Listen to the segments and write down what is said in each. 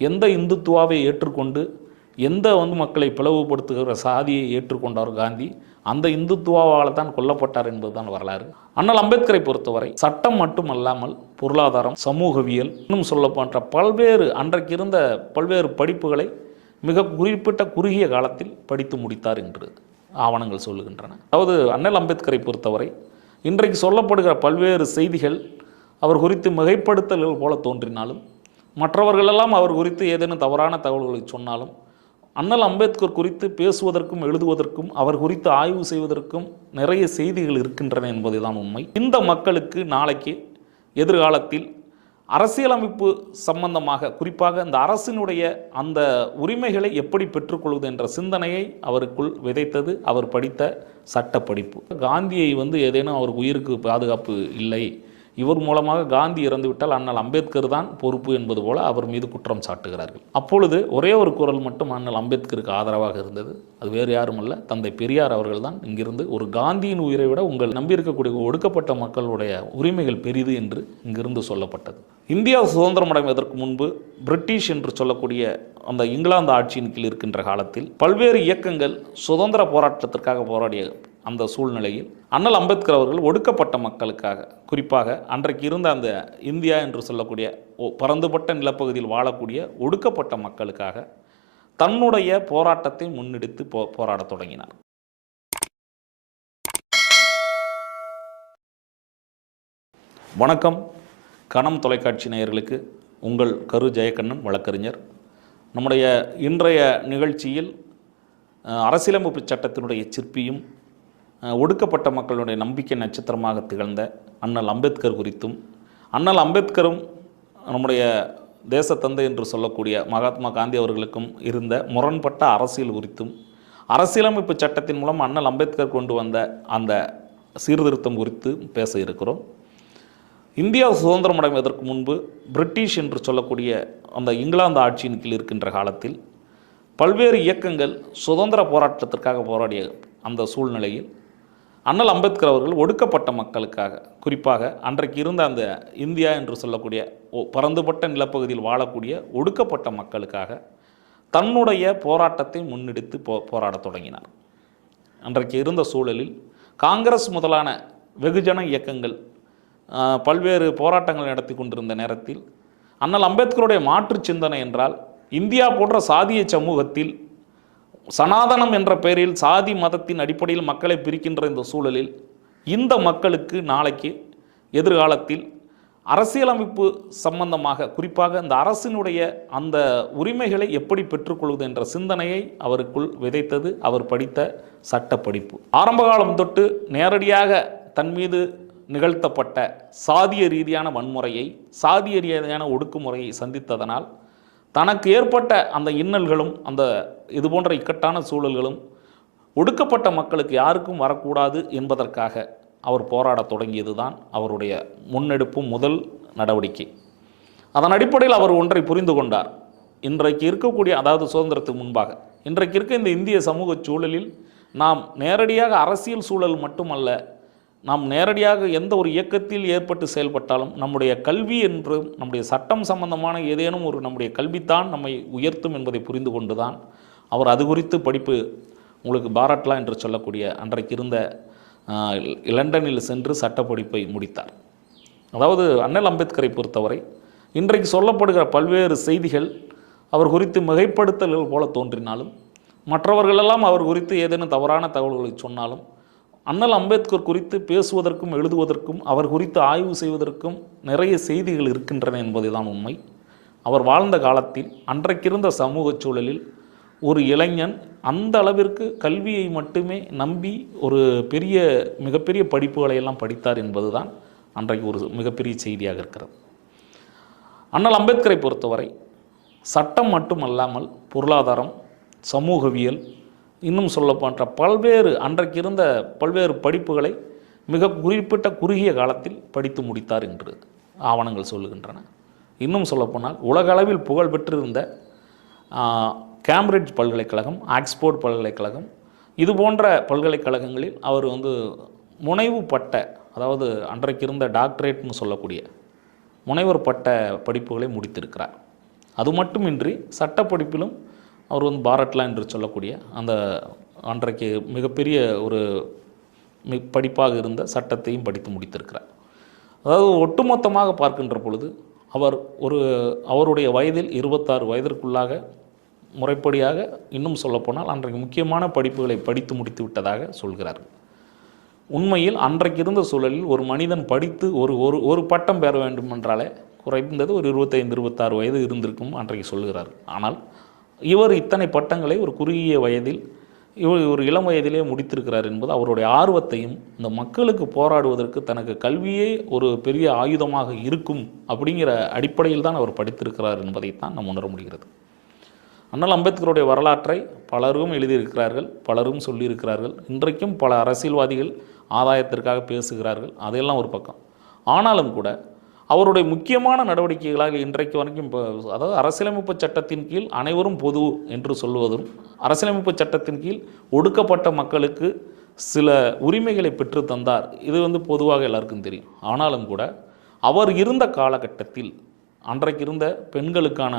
எந்த இந்துத்துவாவை ஏற்றுக்கொண்டு எந்த மக்களை பிளவுபடுத்துகிற சாதியை ஏற்றுக்கொண்டார் காந்தி, அந்த இந்துத்துவாவால் தான் கொல்லப்பட்டார் என்பதுதான் வரலாறு. அண்ணல் அம்பேத்கரை பொறுத்தவரை சட்டம் மட்டுமல்லாமல் பொருளாதாரம், சமூகவியல், இன்னும் சொல்ல போன்ற அன்றைக்கு இருந்த பல்வேறு படிப்புகளை மிக குறிப்பிட்ட குறுகிய காலத்தில் படித்து முடித்தார் என்று ஆவணங்கள் சொல்லுகின்றன. அதாவது அண்ணல் அம்பேத்கரை பொறுத்தவரை இன்றைக்கு சொல்லப்படுகிற பல்வேறு செய்திகள் அவர் குறித்து மிகைப்படுத்தல்கள் போல தோன்றினாலும், மற்றவர்களெல்லாம் அவர் குறித்து ஏதேனும் தவறான தகவல்களை சொன்னாலும், அண்ணல் அம்பேத்கர் குறித்து பேசுவதற்கும் எழுதுவதற்கும் அவர் குறித்து ஆய்வு செய்வதற்கும் நிறைய செய்திகள் இருக்கின்றன என்பதுதான் உண்மை. இந்த மக்களுக்கு நாளைக்கு எதிர்காலத்தில் அரசியலமைப்பு சம்பந்தமாக, குறிப்பாக இந்த அரசினுடைய அந்த உரிமைகளை எப்படி பெற்றுக்கொள்வது என்ற சிந்தனையை அவருக்குள் விதைத்தது அவர் படித்த சட்ட படிப்பு. காந்தியை ஏதேனும் அவருக்கு உயிருக்கு பாதுகாப்பு இல்லை, இவர் மூலமாக காந்தி இறந்துவிட்டால் அண்ணல் அம்பேத்கர் தான் பொறுப்பு என்பது போல அவர் மீது குற்றம் சாட்டுகிறார்கள். அப்பொழுது ஒரே ஒரு குரல் மட்டும் அண்ணல் அம்பேத்கருக்கு ஆதரவாக இருந்தது. அது வேறு யாரும் அல்ல, தந்தை பெரியார் அவர்கள் தான் இங்கிருந்து ஒரு காந்தியின் உயிரை விட உங்கள் நம்பியிருக்கக்கூடிய ஒடுக்கப்பட்ட மக்களுடைய உரிமைகள் பெரிது என்று இங்கிருந்து சொல்லப்பட்டது. இந்தியா சுதந்திரம் அடைவதற்கு முன்பு பிரிட்டிஷ் என்று சொல்லக்கூடிய அந்த இங்கிலாந்து ஆட்சியின் கீழ் இருக்கின்ற காலத்தில் பல்வேறு இயக்கங்கள் சுதந்திர போராட்டத்திற்காக போராடிய அந்த சூழ்நிலையில் அண்ணல் அம்பேத்கர் அவர்கள் ஒடுக்கப்பட்ட மக்களுக்காக, குறிப்பாக அன்றைக்கு இருந்த அந்த இந்தியா என்று சொல்லக்கூடிய பரந்துபட்ட நிலப்பகுதியில் வாழக்கூடிய ஒடுக்கப்பட்ட மக்களுக்காக தன்னுடைய போராட்டத்தை முன்னெடுத்து போராடத் தொடங்கினார். வணக்கம். கணம் தொலைக்காட்சி நேயர்களுக்கு உங்கள் கரு ஜெயக்கண்ணன் வழக்கறிஞர். நம்முடைய இன்றைய நிகழ்ச்சியில் அரசியலமைப்பு சட்டத்தினுடைய சிற்பியும் ஒடுக்கப்பட்ட மக்களுடைய நம்பிக்கை நட்சத்திரமாக திகழ்ந்த அண்ணல் அம்பேத்கர் குறித்தும், அண்ணல் அம்பேத்கரும் நம்முடைய தேசத்தந்தை என்று சொல்லக்கூடிய மகாத்மா காந்தி அவர்களுக்கும் இருந்த முரண்பட்ட அரசியல் குறித்தும், அரசியலமைப்பு சட்டத்தின் மூலம் அண்ணல் அம்பேத்கர் கொண்டு வந்த அந்த சீர்திருத்தம் குறித்து பேச இருக்கிறோம். இந்தியா சுதந்திரம் அடைவதற்கு முன்பு பிரிட்டிஷ் என்று சொல்லக்கூடிய அந்த இங்கிலாந்து ஆட்சியின் கீழ் இருக்கின்ற காலத்தில் பல்வேறு இயக்கங்கள் சுதந்திர போராட்டத்திற்காக போராடிய அந்த சூழ்நிலையில் அண்ணல் அம்பேத்கர் அவர்கள் ஒடுக்கப்பட்ட மக்களுக்காக, குறிப்பாக அன்றைக்கு இருந்த அந்த இந்தியா என்று சொல்லக்கூடிய பரந்துபட்ட நிலப்பகுதியில் வாழக்கூடிய ஒடுக்கப்பட்ட மக்களுக்காக தன்னுடைய போராட்டத்தை முன்னெடுத்து போராடத் தொடங்கினார். அன்றைக்கு இருந்த சூழலில் காங்கிரஸ் முதலான வெகுஜன இயக்கங்கள் பல்வேறு போராட்டங்கள் நடத்தி கொண்டிருந்த நேரத்தில் அண்ணல் அம்பேத்கருடைய மாற்று சிந்தனை என்றால், இந்தியா போன்ற சாதிய சமூகத்தில் சனாதனம் என்ற பெயரில் சாதி மதத்தின் அடிப்படையில் மக்களை பிரிக்கின்ற இந்த சூழலில் இந்த மக்களுக்கு நாளைக்கு எதிர்காலத்தில் அரசியலமைப்பு சம்பந்தமாக, குறிப்பாக இந்த அரசினுடைய அந்த உரிமைகளை எப்படி பெற்றுக்கொள்வது என்ற சிந்தனையை அவருக்குள் விதைத்தது அவர் படித்த சட்ட படிப்பு. ஆரம்ப காலம் தொட்டு நேரடியாக தன் மீது நிகழ்த்தப்பட்ட சாதிய ரீதியான வன்முறையை, சாதிய ரீதியான ஒடுக்குமுறையை சந்தித்ததனால் தனக்கு ஏற்பட்ட அந்த இன்னல்களும் அந்த இது போன்ற இக்கட்டான சூழல்களும் ஒடுக்கப்பட்ட மக்களுக்கு யாருக்கும் வரக்கூடாது என்பதற்காக அவர் போராடத் தொடங்கியது தான் அவருடைய முன்னெடுப்பும் முதல் நடவடிக்கை. அதன் அடிப்படையில் அவர் ஒன்றை புரிந்து கொண்டார். இன்றைக்கு இருக்கக்கூடிய, அதாவது சுதந்திரத்துக்கு முன்பாக இன்றைக்கு இருக்க இந்த இந்திய சமூக சூழலில் நாம் நேரடியாக அரசியல் சூழல் மட்டுமல்ல, நாம் நேரடியாக எந்த ஒரு இயக்கத்தில் ஏற்பட்டு செயல்பட்டாலும் நம்முடைய கல்வி என்றும் நம்முடைய சட்டம் சம்பந்தமான ஏதேனும் ஒரு நம்முடைய கல்வித்தான் நம்மை உயர்த்தும் என்பதை புரிந்து கொண்டு தான் அவர் அது குறித்து படிப்பு, உங்களுக்கு பாராட்லா என்று சொல்லக்கூடிய அன்றைக்கு இருந்த லண்டனில் சென்று சட்ட படிப்பை முடித்தார். அதாவது அண்ணல் அம்பேத்கரை பொறுத்தவரை இன்றைக்கு சொல்லப்படுகிற பல்வேறு செய்திகள் அவர் குறித்து மிகைப்படுத்தல்கள் போல தோன்றினாலும், மற்றவர்களெல்லாம் அவர் குறித்து ஏதேனும் தவறான தகவல்களை சொன்னாலும், அண்ணல் அம்பேத்கர் குறித்து பேசுவதற்கும் எழுதுவதற்கும் அவர் குறித்து ஆய்வு செய்வதற்கும் நிறைய செய்திகள் இருக்கின்றன என்பதுதான் உண்மை. அவர் வாழ்ந்த காலத்தில் அன்றைக்கிருந்த சமூக சூழலில் ஒரு இளைஞன் அந்த அளவிற்கு கல்வியை மட்டுமே நம்பி ஒரு மிகப்பெரிய படிப்புகளை எல்லாம் படித்தார் என்பதுதான் அன்றைக்கு ஒரு மிகப்பெரிய செய்தியாக இருக்கிறது. அண்ணல் அம்பேத்கரை பொறுத்தவரை சட்டம் மட்டுமல்லாமல் பொருளாதாரம், சமூகவியல், இன்னும் சொல்ல போன்ற அன்றைக்கு இருந்த பல்வேறு படிப்புகளை மிக குறிப்பிட்ட குறுகிய காலத்தில் படித்து முடித்தார் என்று ஆவணங்கள் சொல்லுகின்றன. இன்னும் சொல்லப்போனால் உலக அளவில் புகழ் பெற்றிருந்த கேம்பிரிட்ஜ் பல்கலைக்கழகம், ஆக்ஸ்போர்ட் பல்கலைக்கழகம், இது போன்ற பல்கலைக்கழகங்களில் அவர் முனைவு பட்ட, அதாவது அன்றைக்கு இருந்த டாக்டரேட்னு சொல்லக்கூடிய முனைவர் பட்ட படிப்புகளை முடித்திருக்கிறார். அது மட்டுமின்றி சட்டப்படிப்பிலும் அவர் வந்து பாரட்லா என்று சொல்லக்கூடிய அந்த அன்றைக்கு மிகப்பெரிய ஒரு படிப்பாக இருந்த சட்டத்தையும் படித்து முடித்திருக்கிறார். அதாவது ஒட்டுமொத்தமாக பார்க்கின்ற பொழுது அவருடைய வயதில் 26 வயதிற்குள்ளாக முறைப்படியாக இன்னும் சொல்லப்போனால் அன்றைக்கு முக்கியமான படிப்புகளை படித்து முடித்து விட்டதாக சொல்கிறார்கள். உண்மையில் அன்றைக்கு இருந்த சூழலில் ஒரு மனிதன் படித்து ஒரு பட்டம் பெற வேண்டும் என்றாலே குறைந்தது ஒரு 25-26 வயது இருந்திருக்கும் அன்றைக்கு சொல்கிறார். ஆனால் இவர் இத்தனை பட்டங்களை ஒரு குறுகிய வயதில் ஒரு இளம் வயதிலே முடித்திருக்கிறார் என்பது அவருடைய ஆர்வத்தையும் இந்த மக்களுக்கு போராடுவதற்கு தனக்கு கல்வியே ஒரு பெரிய ஆயுதமாக இருக்கும் அப்படிங்கிற அடிப்படையில் தான் அவர் படித்திருக்கிறார் என்பதைத்தான் நாம் உணர முடிகிறது. அண்ணல் அம்பேத்கருடைய வரலாற்றை பலரும் எழுதியிருக்கிறார்கள், பலரும் சொல்லியிருக்கிறார்கள். இன்றைக்கும் பல அரசியல்வாதிகள் ஆதாயத்திற்காக பேசுகிறார்கள், அதையெல்லாம் ஒரு பக்கம். ஆனாலும் கூட அவருடைய முக்கியமான நடவடிக்கைகளாக இன்றைக்கு வரைக்கும் அதாவது அரசியலமைப்பு சட்டத்தின் கீழ் அனைவரும் பொது என்று சொல்வதும், அரசியலமைப்பு சட்டத்தின் கீழ் ஒடுக்கப்பட்ட மக்களுக்கு சில உரிமைகளை பெற்று தந்தார், இது வந்து பொதுவாக எல்லாருக்கும் தெரியும். ஆனாலும் கூட அவர் இருந்த காலகட்டத்தில் அன்றைக்கு இருந்த பெண்களுக்கான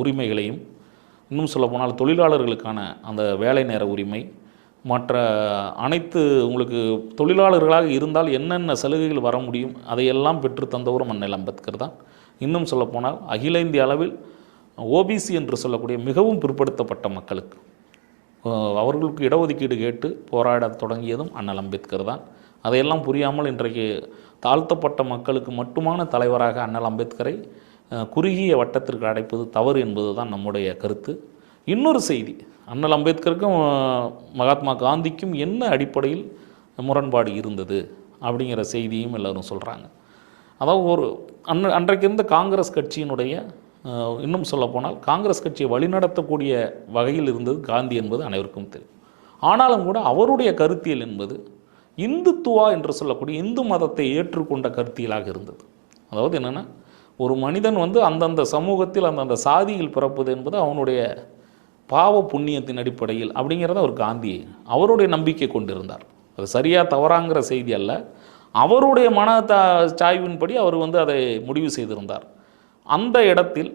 உரிமைகளையும், இன்னும் சொல்லப்போனால் தொழிலாளர்களுக்கான அந்த வேலை நேர உரிமை, மற்ற அனைத்து உங்களுக்கு தொழிலாளர்களாக இருந்தால் என்னென்ன சலுகைகள் வர முடியும் அதையெல்லாம் பெற்று தந்தவரும் அண்ணல் அம்பேத்கர் தான். இன்னும் சொல்லப்போனால் அகில இந்திய அளவில் ஓபிசி என்று சொல்லக்கூடிய மிகவும் பிற்படுத்தப்பட்ட மக்களுக்கு அவர்களுக்கு இடஒதுக்கீடு கேட்டு போராட தொடங்கியதும் அண்ணல் அம்பேத்கர் தான். அதையெல்லாம் புரியாமல் இன்றைக்கு தாழ்த்தப்பட்ட மக்களுக்கு மட்டுமான தலைவராக அண்ணல் அம்பேத்கரை குறுகிய வட்டத்திற்கு அடைப்பது தவறு என்பது தான் நம்முடைய கருத்து. இன்னொரு செய்தி, அண்ணல் அம்பேத்கருக்கும் மகாத்மா காந்திக்கும் என்ன அடிப்படையில் முரண்பாடு இருந்தது அப்படிங்கிற செய்தியும் எல்லோரும் சொல்கிறாங்க. அதாவது அன்றைக்கு இருந்த காங்கிரஸ் கட்சியினுடைய, இன்னும் சொல்லப்போனால் காங்கிரஸ் கட்சியை வழிநடத்தக்கூடிய வகையில் இருந்தது காந்தி என்பது அனைவருக்கும் தெரியும். ஆனாலும் கூட அவருடைய கருத்தியல் என்பது இந்துத்துவா என்று சொல்லக்கூடிய இந்து மதத்தை ஏற்றுக்கொண்ட கருத்தியலாக இருந்தது. அதாவது என்னென்னா, ஒரு மனிதன் வந்து அந்தந்த சமூகத்தில் அந்தந்த சாதியில் பிறப்பது என்பது அவனுடைய பாவ புண்ணியத்தின் அடிப்படையில் அப்படிங்கிறத அவர் காந்தி அவருடைய நம்பிக்கை கொண்டிருந்தார். அது சரியாக தவறாங்கிற செய்தி அல்ல, அவருடைய மன சாய்வின்படி அவர் வந்து அதை முடிவு செய்திருந்தார். அந்த இடத்தில்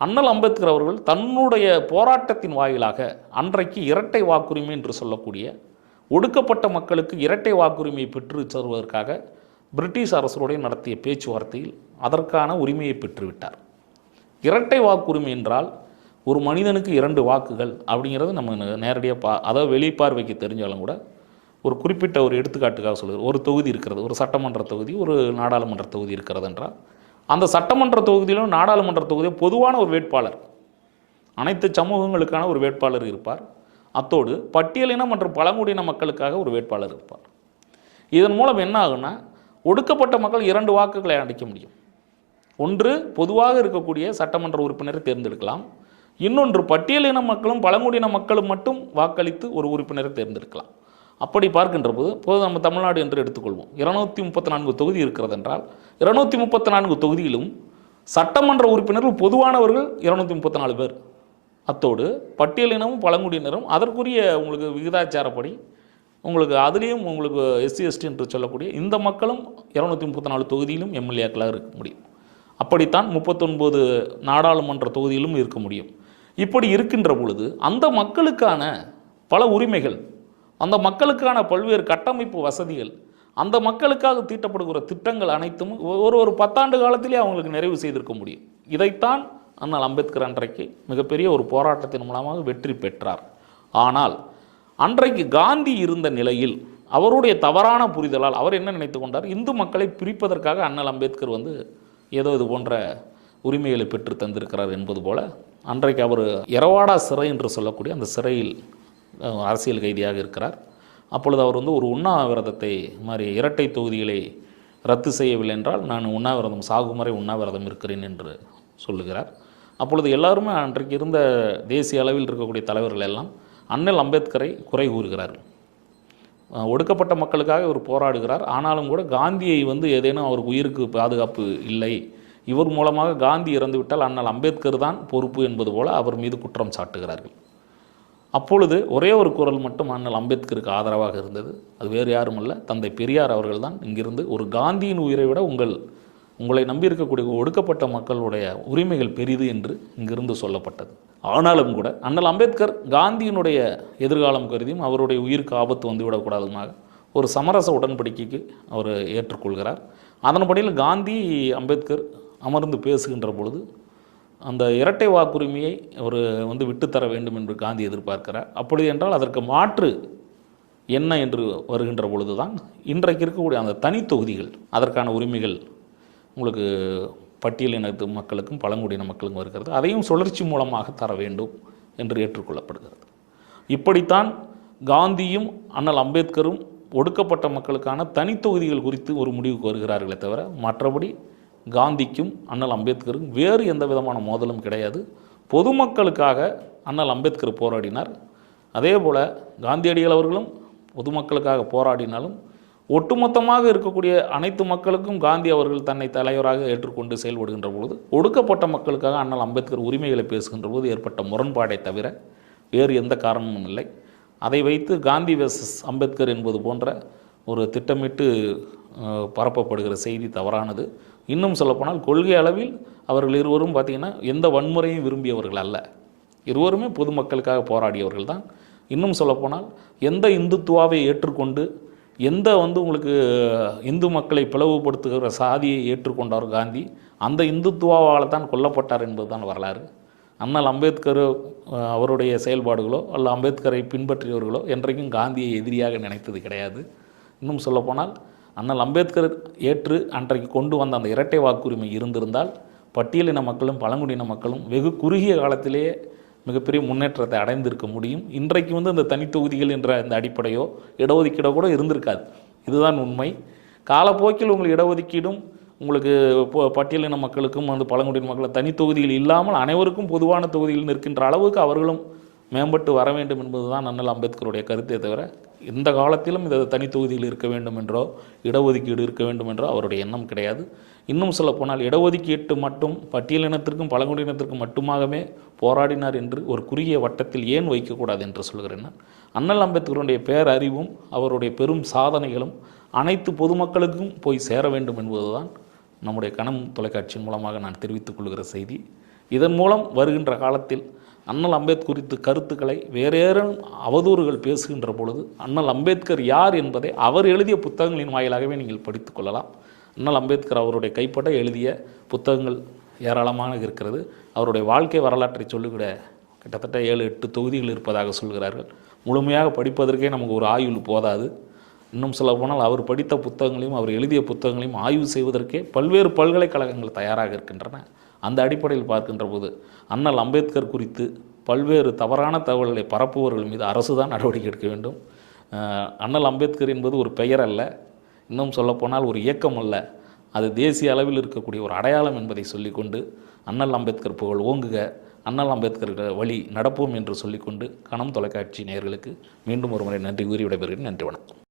அண்ணல் அம்பேத்கர் அவர்கள் தன்னுடைய போராட்டத்தின் வாயிலாக அன்றைக்கு இரட்டை வாக்குரிமை என்று சொல்லக்கூடிய ஒடுக்கப்பட்ட மக்களுக்கு இரட்டை வாக்குரிமையை பெற்று தருவதற்காக பிரிட்டிஷ் அரசுடைய நடத்திய பேச்சுவார்த்தையில் அதற்கான உரிமையை பெற்றுவிட்டார். இரட்டை வாக்குரிமை என்றால் ஒரு மனிதனுக்கு 2 வாக்குகள் அப்படிங்கிறது நம்ம நேரடியாக அதாவது வெளிப்பார்வைக்கு தெரிஞ்சாலும் கூட ஒரு குறிப்பிட்ட ஒரு எடுத்துக்காட்டுக்காக சொல்லுது. ஒரு தொகுதி இருக்கிறது, ஒரு சட்டமன்ற தொகுதி, ஒரு நாடாளுமன்ற தொகுதி இருக்கிறது என்றால் அந்த சட்டமன்ற தொகுதியிலும் நாடாளுமன்ற தொகுதியும் பொதுவான ஒரு வேட்பாளர், அனைத்து சமூகங்களுக்கான ஒரு வேட்பாளர் இருப்பார். அத்தோடு பட்டியலின மற்றும் பழங்குடியின மக்களுக்காக ஒரு வேட்பாளர் இருப்பார். இதன் மூலம் என்ன ஆகுன்னா, ஒடுக்கப்பட்ட மக்கள் 2 வாக்குகளை அளிக்க முடியும். ஒன்று பொதுவாக இருக்கக்கூடிய சட்டமன்ற உறுப்பினரை தேர்ந்தெடுக்கலாம், இன்னொன்று பட்டியலின மக்களும் பழங்குடியின மக்களும் மட்டும் வாக்களித்து ஒரு உறுப்பினரை தேர்ந்தெடுக்கலாம். அப்படி பார்க்கின்ற போது நம்ம தமிழ்நாடு என்று எடுத்துக்கொள்வோம். 234 தொகுதி இருக்கிறது என்றால் 234 தொகுதியிலும் சட்டமன்ற உறுப்பினர்கள் பொதுவானவர்கள் 234 பேர். அத்தோடு பட்டியலினமும் பழங்குடியினரும் அதற்குரிய உங்களுக்கு விகிதாச்சாரப்படி உங்களுக்கு அதுலேயும் உங்களுக்கு SC/ST என்று சொல்லக்கூடிய இந்த மக்களும் 234 தொகுதியிலும் எம்எல்ஏக்களாக இருக்க முடியும். அப்படித்தான் 39 நாடாளுமன்ற தொகுதியிலும் இருக்க முடியும். இப்படி இருக்கின்ற பொழுது அந்த மக்களுக்கான பல உரிமைகள், அந்த மக்களுக்கான பல்வேறு கட்டமைப்பு வசதிகள், அந்த மக்களுக்காக தீட்டப்படுகிற திட்டங்கள் அனைத்தும் ஒரு 10 ஆண்டு காலத்திலே அவங்களுக்கு நிறைவு செய்திருக்க முடியும். இதைத்தான் அண்ணல் அம்பேத்கர் அன்றைக்கு மிகப்பெரிய ஒரு போராட்டத்தின் மூலமாக வெற்றி பெற்றார். ஆனால் அன்றைக்கு காந்தி இருந்த நிலையில் அவருடைய தவறான புரிதலால் அவர் என்ன நினைத்து கொண்டார், இந்து மக்களை பிரிப்பதற்காக அண்ணல் அம்பேத்கர் வந்து ஏதோ இது போன்ற உரிமைகளை பெற்று தந்திருக்கிறார் என்பது போல அன்றைக்கு அவர் எரவாடா சிறை என்று சொல்லக்கூடிய அந்த சிறையில் அரசியல் கைதியாக இருக்கிறார். அப்பொழுது அவர் வந்து ஒரு உண்ணாவிரதத்தை மாதிரி இரட்டை தொகுதிகளை ரத்து செய்யவில்லை என்றால் நான் உண்ணாவிரதம் சாகும் வரை உண்ணாவிரதம் இருக்கிறேன் என்று சொல்லுகிறார். அப்பொழுது எல்லாருமே அன்றைக்கு இருந்த தேசிய அளவில் இருக்கக்கூடிய தலைவர்கள் எல்லாம் அண்ணல் அம்பேத்கரை குறை கூறுகிறார்கள். ஒடுக்கப்பட்ட மக்களுக்காக இவர் போராடுகிறார், ஆனாலும் கூட காந்தியை வந்து ஏதேனும் அவருக்கு உயிருக்கு பாதுகாப்பு இல்லை, இவர் மூலமாக காந்தி இறந்துவிட்டால் அண்ணல் அம்பேத்கர் தான் பொறுப்பு என்பது போல அவர் மீது குற்றம் சாட்டுகிறார்கள். அப்பொழுது ஒரே ஒரு குரல் மட்டும் அண்ணல் அம்பேத்கருக்கு ஆதரவாக இருந்தது. அது வேறு யாரும் அல்ல, தந்தை பெரியார் அவர்கள் தான். இங்கிருந்து ஒரு காந்தியின் உயிரை விட உங்கள் உங்களை நம்பி இருக்கக்கூடிய ஒடுக்கப்பட்ட மக்களுடைய உரிமைகள் பெரிது என்று இங்கிருந்து சொல்லப்பட்டது. ஆனாலும் கூட அண்ணல் அம்பேத்கர் காந்தியினுடைய எதிர்காலம் கருதியும் அவருடைய உயிருக்கு ஆபத்து வந்துவிடக்கூடாதுமாக ஒரு சமரச உடன்படிக்கைக்கு அவர் ஏற்றுக்கொள்கிறார். அதன்படியில் காந்தி அம்பேத்கர் அமர்ந்து பேசுகின்ற பொழுது அந்த இரட்டை வாக்குரிமையை அவர் விட்டுத்தர வேண்டும் என்று காந்தி எதிர்பார்க்கிறார். அப்படி என்றால் அதற்கு மாற்று என்ன என்று வருகின்ற பொழுது தான் இன்றைக்கு இருக்கக்கூடிய அந்த தனி தொகுதிகள், அதற்கான உரிமைகள் உங்களுக்கு பட்டியலினத்து மக்களுக்கும் பழங்குடியின மக்களுக்கும் வருகிறது. அதையும் சுழற்சி மூலமாக தர வேண்டும் என்று ஏற்றுக்கொள்ளப்படுகிறது. இப்படித்தான் காந்தியும் அண்ணல் அம்பேத்கரும் ஒடுக்கப்பட்ட மக்களுக்கான தனி தொகுதிகள் குறித்து ஒரு முடிவுக்கு வருகிறார்களே தவிர மற்றபடி காந்திக்கும் அண்ணல் அம்பேத்கரும் வேறு எந்த விதமான மோதலும் கிடையாது. பொதுமக்களுக்காக அண்ணல் அம்பேத்கர் போராடினார். அதே போல் காந்தியடிகள் அவர்களும் பொதுமக்களுக்காக போராடினாலும் ஒட்டுமொத்தமாக இருக்கக்கூடிய அனைத்து மக்களுக்கும் காந்தி அவர்கள் தன்னை தலைவராக ஏற்றுக்கொண்டு செயல்படுகின்ற பொழுது ஒடுக்கப்பட்ட மக்களுக்காக அண்ணல் அம்பேத்கர் உரிமைகளை பேசுகின்ற போது ஏற்பட்ட முரண்பாடை தவிர வேறு எந்த காரணமும் இல்லை. அதை வைத்து காந்தி வெர்சஸ் அம்பேத்கர் என்பது போன்ற ஒரு திட்டமிட்டு பரப்பப்படுகிற செய்தி தவறானது. இன்னும் சொல்லப்போனால் கொள்கை அளவில் அவர்கள் இருவரும் பார்த்திங்கன்னா எந்த வன்முறையும் விரும்பியவர்கள் அல்ல. இருவருமே பொதுமக்களுக்காக போராடியவர்கள் தான். இன்னும் சொல்லப்போனால் எந்த இந்துத்துவாவை ஏற்றுக்கொண்டு எந்த உங்களுக்கு இந்து மக்களை பிளவுபடுத்துகிற சாதியை ஏற்றுக்கொண்டார் காந்தி, அந்த இந்துத்துவாவால் தான் கொல்லப்பட்டார் என்பது தான் வரலாறு. அண்ணல் அம்பேத்கர் அவருடைய செயல்பாடுகளோ அல்ல அம்பேத்கரை பின்பற்றியவர்களோ என்றைக்கும் காந்தியை எதிரியாக நினைத்தது கிடையாது. இன்னும் சொல்லப்போனால் அண்ணல் அம்பேத்கர் ஏற்று அன்றைக்கு கொண்டு வந்த அந்த இரட்டை வாக்குரிமை இருந்திருந்தால் பட்டியலின மக்களும் பழங்குடியின மக்களும் வெகு குறுகிய காலத்திலேயே மிகப்பெரிய முன்னேற்றத்தை அடைந்திருக்க முடியும். இன்றைக்கு இந்த தனித்தொகுதிகள் என்ற இந்த அடிப்படையோ இடஒதுக்கீடோ கூட இருந்திருக்காது. இதுதான் உண்மை. காலப்போக்கில் உங்களுக்கு இடஒதுக்கீடும் உங்களுக்கு பட்டியலின மக்களுக்கும் பழங்குடியின மக்கள் தனித்தொகுதிகள் இல்லாமல் அனைவருக்கும் பொதுவான தொகுதியில் நிற்கின்ற அளவுக்கு அவர்களும் மேம்பட்டு வர வேண்டும் என்பது தான் அண்ணல் அம்பேத்கருடைய கருத்தை தவிர இந்த காலத்திலும் இந்த தனித்தொகுதியில் இருக்க வேண்டும் என்றோ இடஒதுக்கீடு இருக்க வேண்டும் என்றோ அவருடைய எண்ணம் கிடையாது. இன்னும் சொல்லப்போனால் இடஒதுக்கீட்டு மட்டும் பட்டியலினத்திற்கும் பழங்குடியினத்திற்கும் மட்டுமாகவே போராடினார் என்று ஒரு குறுகிய வட்டத்தில் ஏன் வைக்கக்கூடாது என்று சொல்கிறேன். அண்ணல் அம்பேத்கருடைய பேரறிவும் அவருடைய பெரும் சாதனைகளும் அனைத்து பொதுமக்களுக்கும் போய் சேர வேண்டும் என்பதுதான் நம்முடைய கணம் தொலைக்காட்சியின் மூலமாக நான் தெரிவித்துக் கொள்கிற செய்தி. இதன் மூலம் வருகின்ற காலத்தில் அண்ணல் அம்பேத்கர் குறித்து கருத்துக்களை வேறேறும் அவதூறுகள் பேசுகின்ற பொழுது அண்ணல் அம்பேத்கர் யார் என்பதை அவர் எழுதிய புத்தகங்களின் வாயிலாகவே நீங்கள் படித்துக் கொள்ளலாம். அண்ணல் அம்பேத்கர் அவருடைய கைப்பட எழுதிய புத்தகங்கள் ஏராளமாக இருக்கிறது. அவருடைய வாழ்க்கை வரலாற்றை சொல்லுகிற கிட்டத்தட்ட 7-8 தொகுதிகள் இருப்பதாக சொல்கிறார்கள். முழுமையாக படிப்பதற்கே நமக்கு ஒரு ஆய்வு போதாது. இன்னும் சொல்ல போனால் அவர் படித்த புத்தகங்களையும் அவர் எழுதிய புத்தகங்களையும் ஆய்வு செய்வதற்கே பல்வேறு பல்கலைக்கழகங்கள் தயாராக இருக்கின்றன. அந்த அடிப்படையில் பார்க்கின்ற போது அண்ணல் அம்பேத்கர் குறித்து பல்வேறு தவறான தகவல்களை பரப்புபவர்கள் மீது அரசு தான் நடவடிக்கை எடுக்க வேண்டும். அண்ணல் அம்பேத்கர் என்பது ஒரு பெயர் அல்ல, இன்னும் சொல்லப்போனால் ஒரு இயக்கம் அல்ல, அது தேசிய அளவில் இருக்கக்கூடிய ஒரு அடையாளம் என்பதை சொல்லிக்கொண்டு அண்ணல் அம்பேத்கர் புகழ் ஓங்குக, அண்ணல் அம்பேத்கர் வழி நடப்போம் என்று சொல்லிக்கொண்டு கணம் தொலைக்காட்சி நேயர்களுக்கு மீண்டும் ஒரு முறை நன்றி கூறி விடைபெறுகிறேன். நன்றி, வணக்கம்.